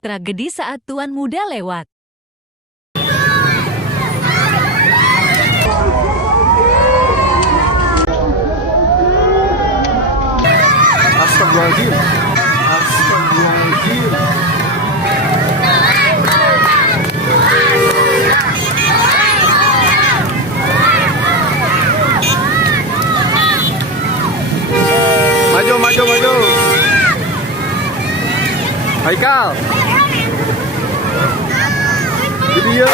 Tragedi saat tuan muda lewat. Astagfirullahaladzim. Astagfirullahaladzim. Maju, maju, maju. Haikal. Jadi ya.